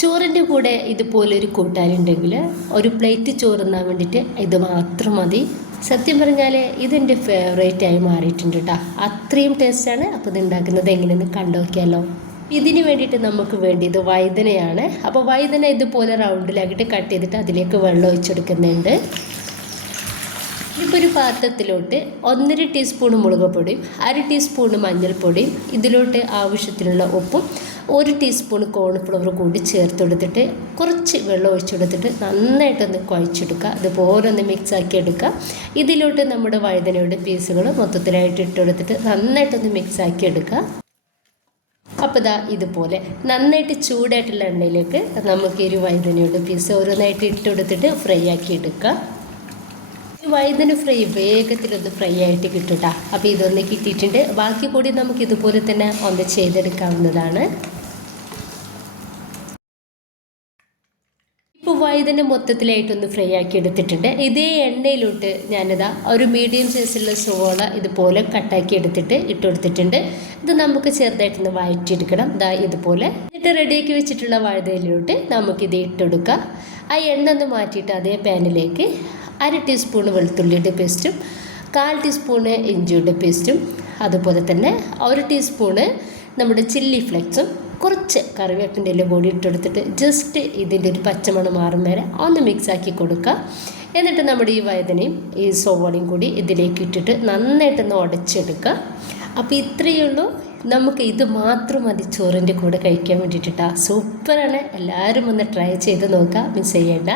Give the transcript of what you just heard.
ചോറിന്റെ കൂടെ ഇതുപോലൊരു കൂട്ടാനുണ്ടെങ്കിൽ ഒരു പ്ലേറ്റ് ചോറുന്നാൻ വേണ്ടിയിട്ട് ഇത് മാത്രം മതി. സത്യം പറഞ്ഞാൽ ഇതെന്റെ ഫേവറേറ്റ് ആയി മാറിയിട്ടുണ്ട് കേട്ടോ അത്രയും ടേസ്റ്റാണ് അപ്പോൾ ഇത് ഉണ്ടാക്കുന്നത്. എങ്ങനെയെന്ന് കണ്ടോക്കിയാലോ ഇതിന് വേണ്ടിയിട്ട് നമുക്ക് വേണ്ടിയത് വൈദനയാണ് അപ്പോൾ വൈദന ഇതുപോലെ റൗണ്ടിലാക്കിയിട്ട് കട്ട് ചെയ്തിട്ട് അതിലേക്ക് വെള്ളം ഒഴിച്ചെടുക്കുന്നുണ്ട് ഇപ്പോൾ ഒരു പാത്രത്തിലോട്ട് ഒന്നര ടീസ്പൂൺ മുളക് പൊടിയും അര ടീസ്പൂൺ മഞ്ഞൾപ്പൊടിയും ഇതിലോട്ട് ആവശ്യത്തിനുള്ള ഉപ്പും ഒരു ടീസ്പൂൺ കോൺഫ്ലവർ കൂടി ചേർത്ത് കൊടുത്തിട്ട് കുറച്ച് വെള്ളം ഒഴിച്ചു കൊടുത്തിട്ട് നന്നായിട്ടൊന്ന് കുഴച്ചെടുക്കുക. അതുപോലെ ഒന്ന് മിക്സ് ആക്കി എടുക്കുക. ഇതിലോട്ട് നമ്മുടെ വഴുതനയുടെ പീസുകൾ മൊത്തത്തിലായിട്ട് ഇട്ട് കൊടുത്തിട്ട് നന്നായിട്ടൊന്ന് മിക്സ് ആക്കി എടുക്കുക. അപ്പോൾ ഇതാ ഇതുപോലെ നന്നായിട്ട് ചൂടായിട്ടുള്ള എണ്ണയിലേക്ക് നമുക്ക് ഒരു വഴുതനയുടെ പീസ് ഓരോന്നായിട്ട് ഇട്ട് കൊടുത്തിട്ട് ഫ്രൈ ആക്കി എടുക്കുക. വഴുതന ഫ്രൈ വേഗത്തിലൊന്ന് ഫ്രൈ ആയിട്ട് കിട്ടും അപ്പോൾ ഇതൊന്ന് കിട്ടിയിട്ടുണ്ട്. ബാക്കി കൂടി നമുക്ക് ഇതുപോലെ തന്നെ ഒന്ന് ചെയ്തെടുക്കാവുന്നതാണ്. ഇപ്പോൾ വഴുതന മൊത്തത്തിലായിട്ടൊന്ന് ഫ്രൈ ആക്കി എടുത്തിട്ടുണ്ട്. ഇതേ എണ്ണയിലോട്ട് ഞാനിതാ ഒരു മീഡിയം സൈസുള്ള സോള ഇതുപോലെ കട്ടാക്കി എടുത്തിട്ട് ഇട്ട് കൊടുത്തിട്ടുണ്ട്. ഇത് നമുക്ക് ചെറുതായിട്ടൊന്ന് വഴറ്റിയെടുക്കണം. ഇതാ ഇതുപോലെ. എന്നിട്ട് റെഡിയാക്കി വെച്ചിട്ടുള്ള വഴുതയിലോട്ട് നമുക്കിത് ഇട്ടെടുക്കാം ആ എണ്ണ ഒന്ന് മാറ്റിയിട്ട് അതേ പാനിലേക്ക് അര ടീസ്പൂൺ വെളുത്തുള്ളിയുടെ പേസ്റ്റും കാൽ ടീസ്പൂണ് ഇഞ്ചിയുടെ പേസ്റ്റും അതുപോലെ തന്നെ ഒരു ടീസ്പൂണ് നമ്മുടെ ചില്ലി ഫ്ലെക്സും കുറച്ച് കറിവേപ്പിന്റെ കൂടി ഇട്ടെടുത്തിട്ട് ജസ്റ്റ് ഇതിന്റെ ഒരു പച്ചമണം മാറും വരെ ഒന്ന് മിക്സാക്കി കൊടുക്കുക. എന്നിട്ട് നമ്മുടെ ഈ വഴുതനയും ഈ സോവോളയും കൂടി ഇതിലേക്ക് ഇട്ടിട്ട് നന്നായിട്ടൊന്ന് ഉടച്ചെടുക്കുക അപ്പോൾ ഇത്രയേ ഉള്ളൂ. നമുക്ക് ഇത് മാത്രം മതി ചോറിന്റെ കൂടെ കഴിക്കാൻ വേണ്ടിയിട്ടാണ് സൂപ്പറാണ്. എല്ലാവരും ഒന്ന് ട്രൈ ചെയ്ത് നോക്കുക. മിസ് ചെയ്യേണ്ട.